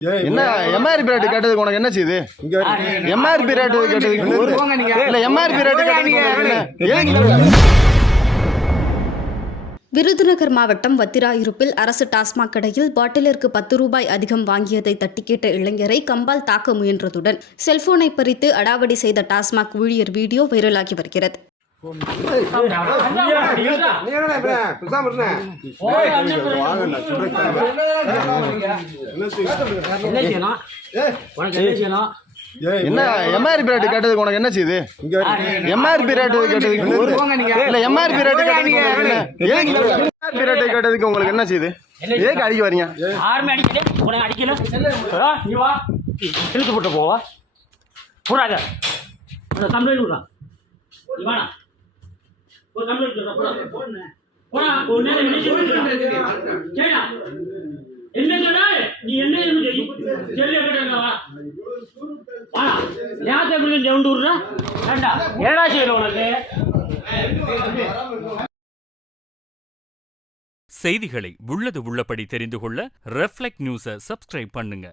என்ன MRP rate கேட்டதுக்கு உனக்கு என்ன செய்யுது? எம்ஆர்பி ரேட் கேட்டதுக்கு இல்ல எம்ஆர்பி ரேட் கேட்டதுக்கு விருதுநகர் மாவட்டம் வத்திராயிருப்பில் அரசு டாஸ்மாக் கடையில் பாட்டிலிற்கு 10 ரூபாய் அதிகம் வாங்கியதை தட்டி கேட்ட இளைஞரை கம்பால் தாக்க முயன்றதுடன் செல்போனை பறித்து அடாவடி செய்த டாஸ்மாக் ஊழியர் வீடியோ வைரலாகி வருகிறது. என்ன எம்ஆர்பி ரேட் கேட்டதுக்கு உனக்கு என்ன செய்யுது? எம்ஆர்பி ரேட் கேட்டதுக்கு இல்ல எம்ஆர்பி ரேட் கேட்டதுக்கு உங்களுக்கு என்ன செய்யுது? ஏக்கு அடிக்க வரீங்க? இழுத்து போட்டு போவா போறாங்க கம்ப்ளைண்ட் விடுறான் ஒரு கம்ப்ளைண்ட் போனா ஒரு நேரம் என்ன சொன்னா நீ என்ன செய்யும் ஜவுண்டு விடுறா வேண்டா ஏடா செய்யற உனக்கு. செய்திகளை உள்ளது உள்ளபடி தெரிந்து கொள்ள ரெஃப்ளெக்ட் நியூஸை சப்ஸ்கிரைப் பண்ணுங்க.